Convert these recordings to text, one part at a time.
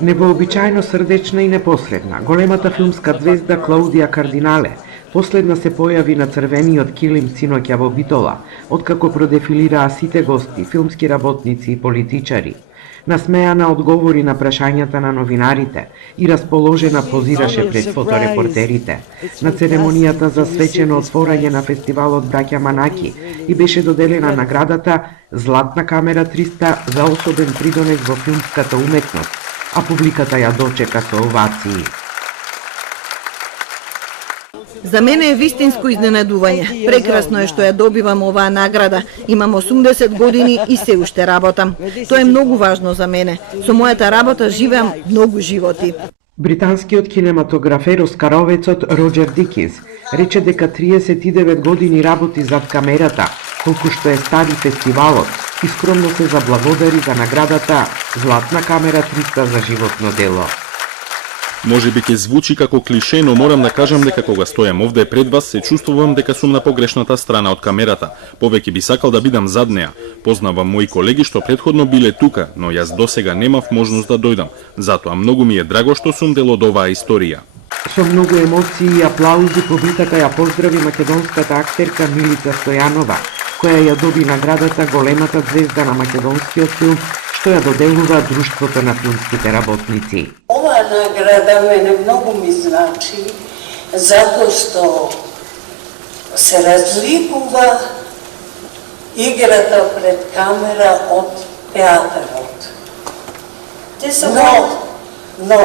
Невообичаено срдечна и непосредна, големата филмска звезда Клаудија Кардинале последна се појави на црвениот килим синоќа во Битола, откако продефилираа сите гости, филмски работници и политичари. Насмејана одговори на прашањата на новинарите и расположена позираше пред фоторепортерите. На церемонијата за свечено отворање на фестивалот Браќа Манаки и беше доделена наградата Златна камера 300 за особен придонес во филмската уметност, а публиката ја дочека со овации. За мене е вистинско изненадување. Прекрасно е што ја добивам оваа награда. Имам 80 години и се уште работам. Тоа е многу важно за мене. Со мојата работа живеам многу животи. Британскиот кинематографер оскаровецот Роџер Дикинс рече дека 39 години работи зад камерата, колку што е стари фестивалот, и скромно се заблагодари за наградата Златна камера 300 за животно дело. Може би ќе звучи како клише, но морам да кажам дека кога стојам овде пред вас, се чувствувам дека сум на погрешната страна од камерата. Повеќе би сакал да бидам зад неа. Познавам мои колеги што претходно биле тука, но јас досега немав можност да дојдам. Затоа многу ми е драго што сум дел од оваа историја. Со многу емоции и аплаузи публиката ја поздрави македонската актерка Милица Стојанова, која ја доби наградата Големата звезда на македонскиот филм, што ја доделува Друштвото на филмските работници. Ова награда мене многу ми значи, затоа што се разликува играта пред камера од театарот. Но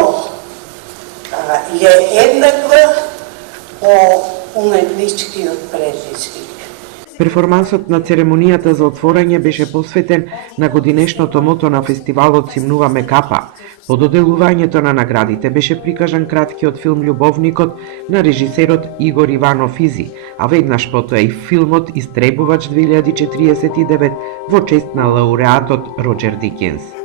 е еднаква по уметничкиот предизвик. Перформансот на церемонијата за отворање беше посветен на годинешното мото на фестивалот Симнуваме капа. По доделувањето на наградите беше прикажан краткиот филм Љубовникот на режисерот Игор Иванов Изи, а веднаш потоа и филмот Истребувач 2049 во чест на лауреатот Роџер Дикинс.